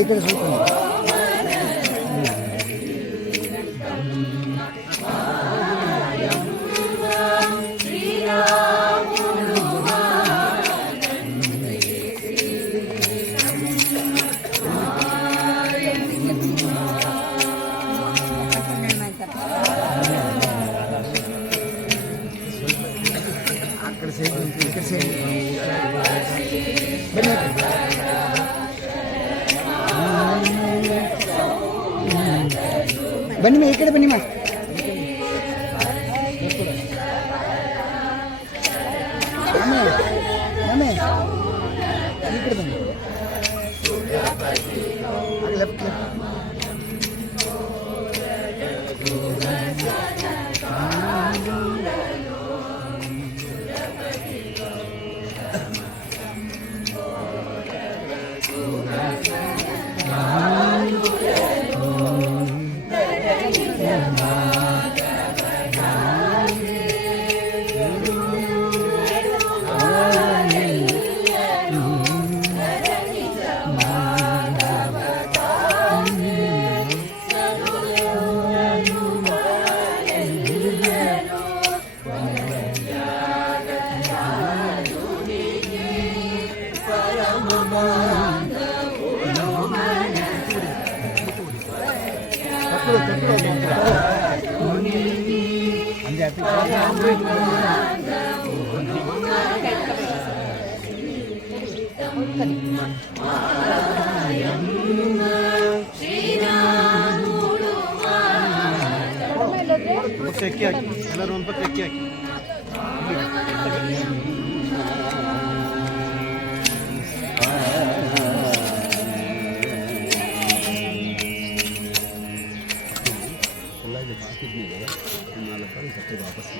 ಈ ಕಡೆ ಸ್ವಲ್ಪ ಆ ಬನ್ನಿಮ್ಮ ಈ ಕಡೆ ಬನ್ನಿಮ್ಮ ಮಾಮೆ, ಮಾಮೆ, ಈ ಕಡೆ ಬನ್ನಿ. ಅಂದೆ ಪಕ್ಷ ಅಕ್ಕಿ ಹಾಕಿ ಎಲ್ಲರೂ ಒಂದು ಪಕ್ಷ ಅಕ್ಕಿ ಹಾಕಿ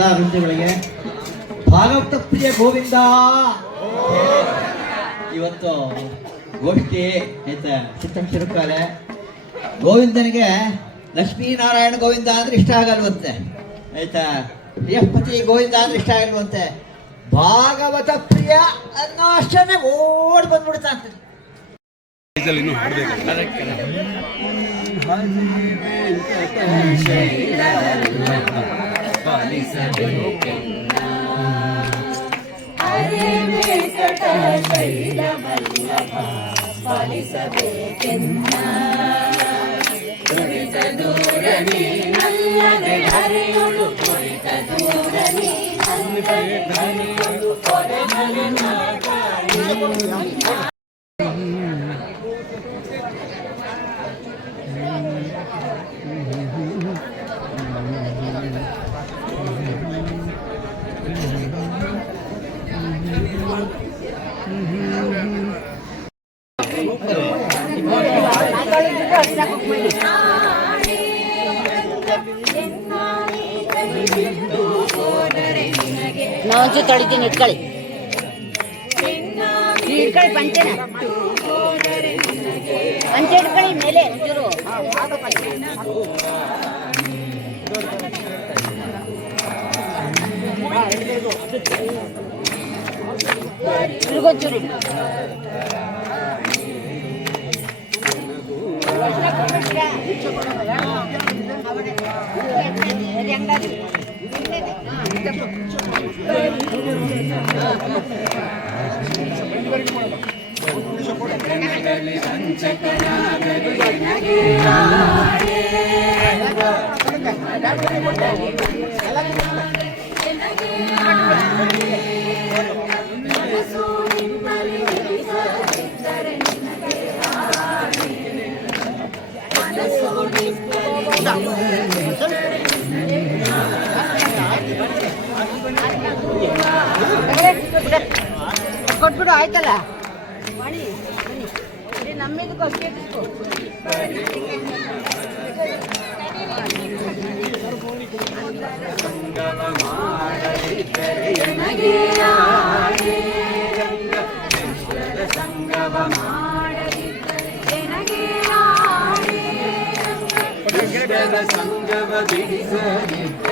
ಪಾದಾರುಂಜಗಳಿಗೆ ಭಾಗವತ ಪ್ರಿಯ ಗೋವಿಂದ. ಇವತ್ತು ಗೋಷ್ಠಿ ಆಯ್ತಾ ಚಿತ್ರ ಶಿರುಕಾಲೆ ಗೋವಿಂದನಿಗೆ ಲಕ್ಷ್ಮೀನಾರಾಯಣ ಗೋವಿಂದ ಅಂದ್ರೆ ಇಷ್ಟ ಆಗಲ್ವಂತೆ. ಆಯ್ತಾ? ಪ್ರಿಯಪತಿ ಗೋವಿಂದ ಅಂದ್ರೆ ಇಷ್ಟ ಆಗಲ್ವಂತೆ. ಭಾಗವತ ಪ್ರಿಯ ಅನ್ನೋ ಅಷ್ಟೇ ಓಡ್ ಬಂದ್ಬಿಡ್ತಾಂತೆ ಡೀಸೆಲ್ ಇನ್ನೂ ಹಾಡಬೇಕು ನಾವೊಂಚೂರು ತೊಳಿತೀನಿ ಇಟ್ಕೊಳ್ಳಿ. ಇಟ್ಕೊಳ್ಳಿ ಪಂಚೆನ ಪಂಚೆ ಇಟ್ಕೊಳ್ಳಿ ಮೇಲೆ. ಒಂಚೂರು ಇಲ್ಗೊಂಚೂರು ಇಡು. తిరిగొచ్చు సంచకరాగే ಕೊಟ್ಬಿಡು ಆಯ್ತಲ್ಲ? ಸಂಗವ ಮಣಿ ಸಂಗವ ನಮ್ಮಿದಕ್ಕೂ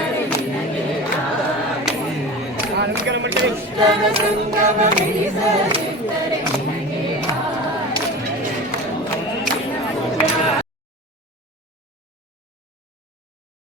ಅಷ್ಟೇ ಇಟ್ಕೋ. ಸಂಗಮ